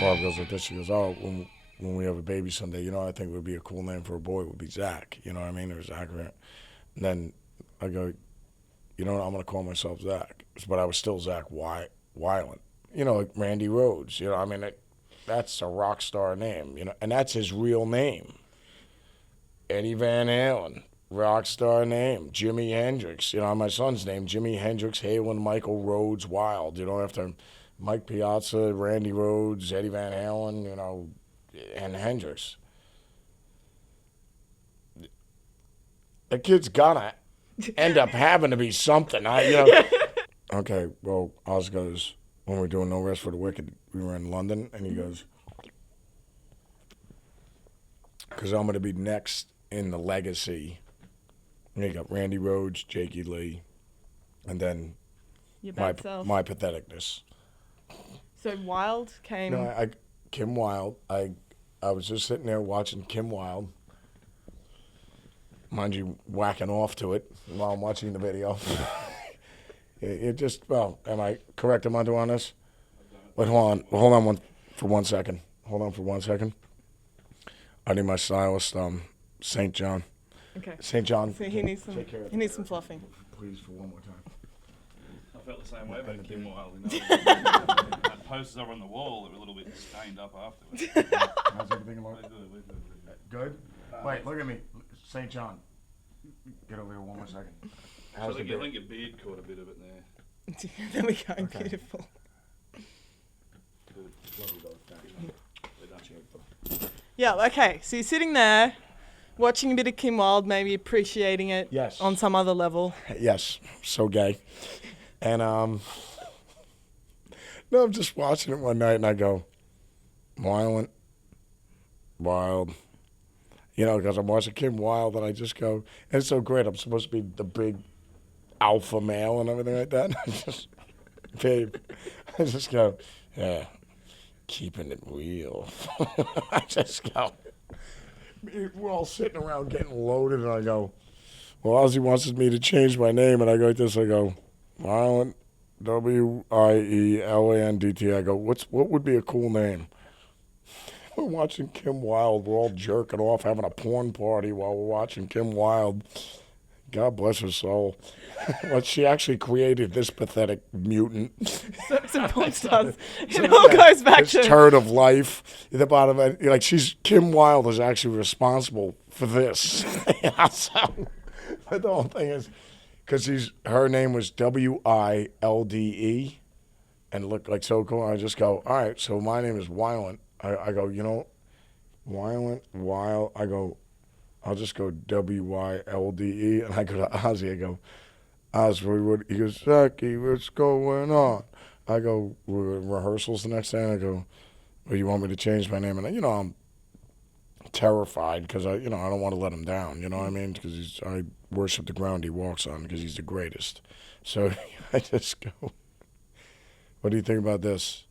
Barb goes like this. She goes, oh, when we have a baby someday, you know, I think it would be a cool name for a boy would be Zakk. You know what I mean? Or Zakk. And then I go, you know what? I'm going to call myself Zakk. But I was still Zakk Wylde. You know, like Randy Rhoads. You know, I mean, that's a rock star name. You know, and that's his real name. Eddie Van Halen, rock star name. Jimi Hendrix. You know, my son's name, Jimi Hendrix Halen Michael Rhodes Wild. You know, after Mike Piazza, Randy Rhoads, Eddie Van Halen, you know, and Hendrix. The kid's gonna end up having to be something. Okay, well, Oz goes, when we're doing No Rest for the Wicked, we were in London, and he goes, because I'm going to be next in the legacy. And you got Randy Rhoads, Jakey Lee, and then my patheticness. So Wilde came... No, Kim Wilde. I was just sitting there watching Kim Wilde. Mind you, whacking off to it while I'm watching the video. It just, well, am I correct, Amando, on this? Wait, hold on for 1 second. Hold on for 1 second. I need my stylist, St. John. Okay. St. John. So he needs some fluffing. Please, for one more time. I felt the same way about Kim Wilde. You know? Posters over on the wall that were a little bit stained up afterwards. How's everything going? We're good. Good? Wait, look at me. St. John. Get over here 1 more second. I think your beard caught a bit of it there. There we go. Okay. Beautiful. Good. Love you both. Yeah, okay. So you're sitting there, watching a bit of Kim Wilde, maybe appreciating it on some other level. Yes. So gay. And, no, I'm just watching it one night, and I go, Wild. You know, because I'm watching Kim Wilde, and I just go, and it's so great. I'm supposed to be the big alpha male and everything like that. I just go, yeah, keeping it real. I just go, we're all sitting around getting loaded, and I go, well, Ozzy wants me to change my name, and I go like this, I go, Violent, Wielandt. I go, what would be a cool name? We're watching Kim Wilde. We're all jerking off, having a porn party while we're watching Kim Wilde. God bless her soul. Well, she actually created this pathetic mutant. Some porn stars. It all goes back to... This turd of life. At the bottom of it, like, Kim Wilde is actually responsible for this. But the whole thing is, because her name was Wilde, and it looked like so cool. I just go, all right, so my name is Wylde. I go, you know, Wylde. I go, I'll just go Wylde. And I go to Ozzy. I go, Oz, he goes, Zachy, what's going on? I go, we're in rehearsals the next day. And I go, well, you want me to change my name? And, you know, I'm terrified because, I don't want to let him down. You know what I mean? Because I worship the ground he walks on because he's the greatest. So I just go, what do you think about this?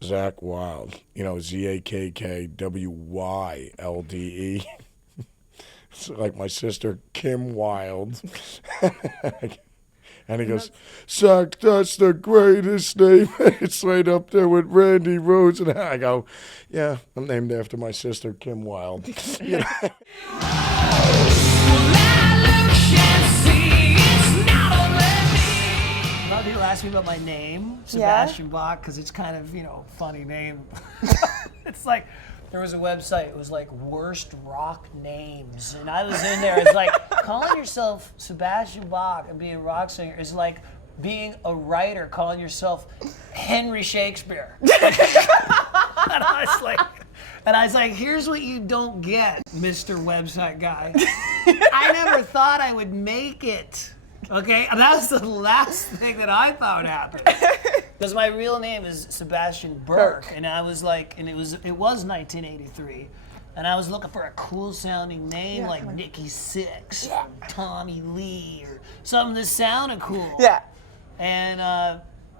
Zakk Wylde, you know, ZAKKWYLDE. It's like my sister Kim Wilde. And he goes, Zakk, that's the greatest name. It's right up there with Randy Rhoads. And I go, yeah, I'm named after my sister Kim Wilde. You know? A lot of people ask me about my name, Sebastian Bach, because it's kind of, funny name. It's like, there was a website, it was like worst rock names. And I was in there, it's like, calling yourself Sebastian Bach and being a rock singer is like being a writer, calling yourself Henry Shakespeare. And I was like, here's what you don't get, Mr. Website Guy. I never thought I would make it. Okay, and that was the last thing that I thought happened. Because my real name is Sebastian Burke, and I was like, and it was 1983, and I was looking for a cool sounding name like Nikki Sixx, or Tommy Lee, or something that sounded cool. Yeah. And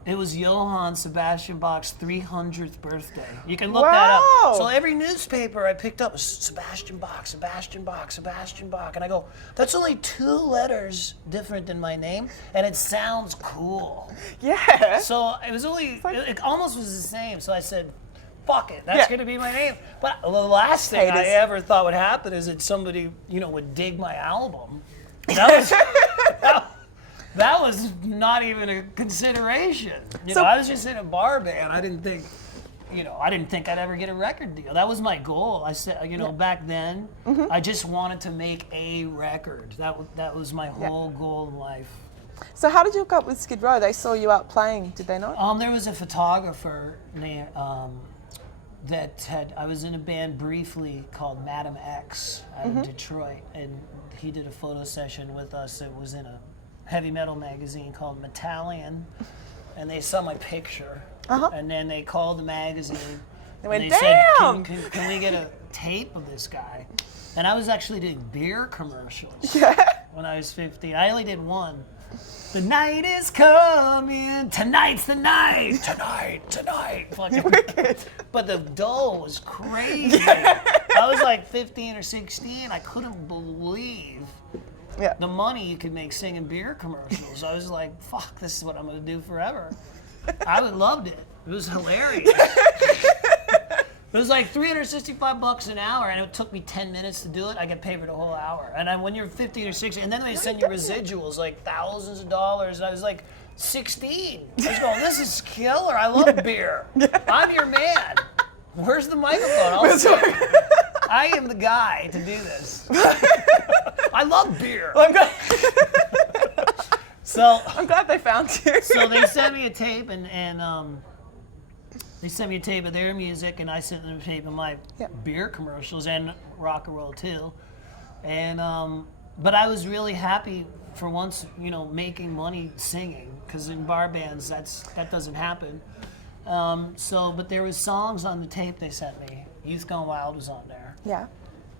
It was Johann Sebastian Bach's 300th birthday. You can look that up. So every newspaper I picked up was Sebastian Bach, Sebastian Bach, Sebastian Bach. And I go, that's only 2 letters different than my name, and it sounds cool. Yeah. So it was only, it almost was the same. So I said, fuck it, that's going to be my name. But the last thing I ever thought would happen is that somebody, would dig my album. That was not even a consideration. I was just in a bar band. I didn't think I'd ever get a record deal. That was my goal. I said, back then, I just wanted to make a record. That was my whole goal in life. So how did you hook up with Skid Row? They saw you out playing, did they not? There was a photographer named I was in a band briefly called Madam X out of Detroit, and he did a photo session with us. It was in a heavy metal magazine called Metallian, and they saw my picture, and then they called the magazine. They went, said, damn! Can we get a tape of this guy? And I was actually doing beer commercials when I was 15. I only did one. The night is coming, tonight's the night, tonight. Fucking wicked. But the dough was crazy. I was like 15 or 16. I couldn't believe the money you could make singing beer commercials. I was like, fuck, this is what I'm going to do forever. I loved it. It was hilarious. It was like $365 an hour, and it took me 10 minutes to do it. I get paid for the whole hour. And when you're 15 or 16, and then they send you residuals, like thousands of dollars. And I was like 16. I was going, this is killer. I love beer. I'm your man. Where's the microphone? I am the guy to do this. I love beer. Well, I'm glad. So I'm glad they found you. So they sent me a tape, and they sent me a tape of their music, and I sent them a tape of my beer commercials and rock and roll too. And but I was really happy for once, making money singing, because in bar bands that doesn't happen. But there was songs on the tape they sent me. Youth Gone Wild was on there. Yeah.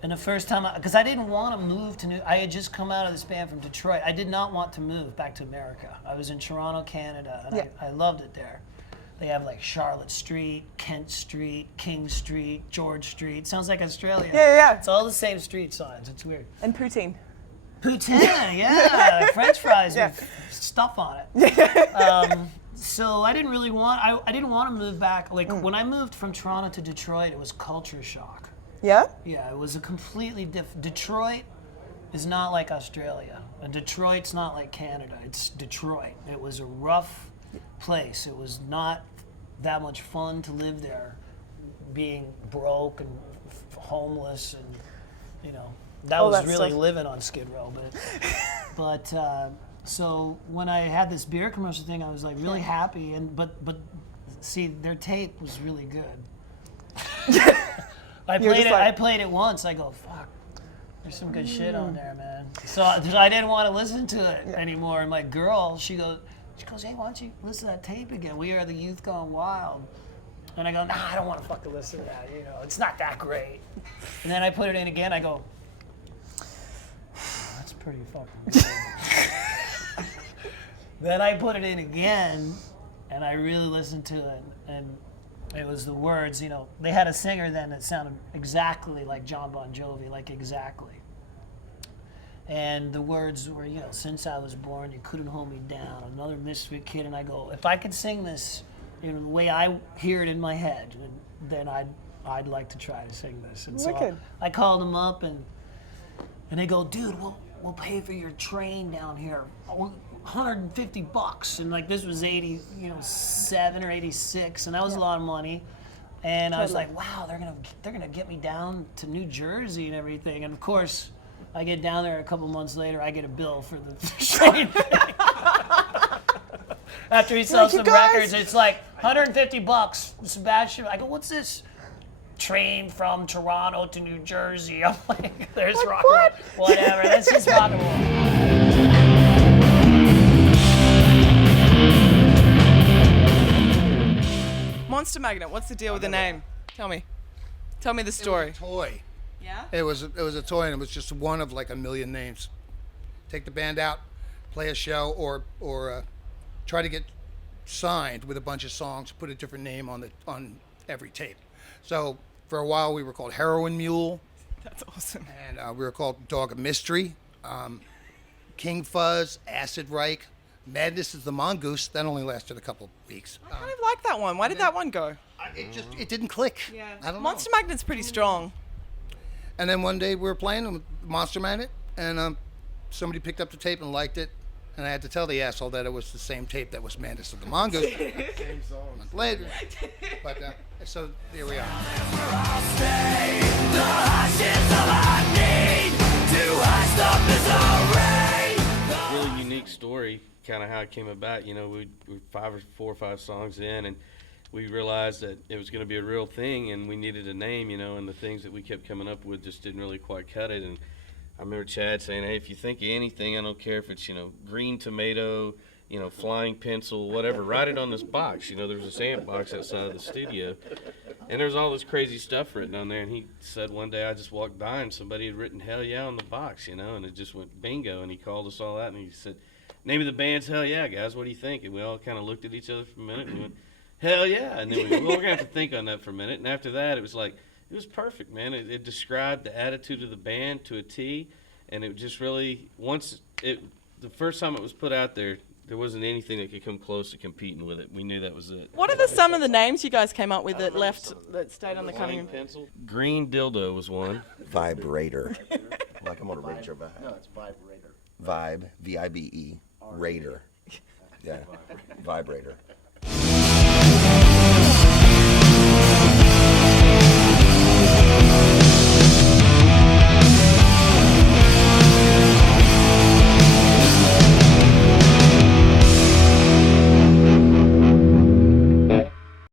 And the first time, because I didn't want to move to I had just come out of this band from Detroit. I did not want to move back to America. I was in Toronto, Canada, and I loved it there. They have like Charlotte Street, Kent Street, King Street, George Street. Sounds like Australia. Yeah. It's all the same street signs. It's weird. And poutine. Poutine, yeah. French fries with stuff on it. So I didn't really want. I didn't want to move back. Like when I moved from Toronto to Detroit, it was culture shock. Yeah? Yeah, it was a completely different. Detroit is not like Australia. And Detroit's not like Canada. It's Detroit. It was a rough place. It was not that much fun to live there, being broke and homeless, and that was really living on Skid Row. But so when I had this beer commercial thing, I was like really happy, but see, their tape was really good. I played it once. I go, fuck. There's some good shit on there, man. So I didn't want to listen to it anymore. And my girl, she goes, hey, why don't you listen to that tape again? We Are the Youth Gone Wild. And I go, nah, I don't want to fucking listen to that. It's not that great. And then I put it in again. I go, that's pretty fucking good. Then I put it in again, and I really listened to it. And it was the words, they had a singer then that sounded exactly like John Bon Jovi, like exactly. And the words were, since I was born, you couldn't hold me down, another misfit kid. And I go, if I could sing this the way I hear it in my head, then I'd like to try to sing this. And so I called them up, and they go, dude, we'll pay for your train down here. $150, and this was 87 or 86, and that was a lot of money. And I was like, wow, they're gonna get me down to New Jersey and everything. And of course, I get down there a couple months later, I get a bill for the train thing. After he sells some records, it's like $150. Sebastian, I go, what's this? Train from Toronto to New Jersey. I'm like, there's rock and roll. Whatever, that's just rock and roll. Monster Magnet, what's the deal with the name? Tell me the story. It was a toy. Yeah? It was a toy, and it was just one of like a million names. Take the band out, play a show, or try to get signed with a bunch of songs, put a different name on every tape. So for a while we were called Heroin Mule. That's awesome. And we were called Dog of Mystery, King Fuzz, Acid Reich, Madness is the Mongoose. That only lasted a couple weeks. I kind of like that one. Why did that one go? It didn't click. Yeah. I don't know. Monster Magnet's pretty strong. And then one day we were playing with Monster Magnet, and somebody picked up the tape and liked it, and I had to tell the asshole that it was the same tape that was Madness of the Mongoose. Same song. A month later. But so there we are. Really unique story, kind of how it came about. You know, we were 4 or 5 songs in, and we realized that it was going to be a real thing, and we needed a name, you know, and the things that we kept coming up with just didn't really quite cut it. And I remember Chad saying, hey, if you think of anything, I don't care if it's, you know, green tomato, you know, flying pencil, whatever, write it on this box. You know, there was this ant box outside of the studio, and there's all this crazy stuff written on there. And he said one day I just walked by and somebody had written Hellyeah on the box, you know, and it just went bingo. And he called us all out and he said, name of the band's Hellyeah, guys, what do you think? And we all kind of looked at each other for a minute and we went, Hellyeah. And then we go, well, we're going to have to think on that for a minute. And after that, it was like, it was perfect, man. It described the attitude of the band to a T. And it just really, the first time it was put out there, there wasn't anything that could come close to competing with it. We knew that was it. What are some of the names you guys came up with that stayed on the cutting room? Pencil. Green dildo was one. Vibrator. Like I'm on a radio vibe. No, it's vibrator. Vibe, V-I-B-E, Raider. Yeah, vibrator.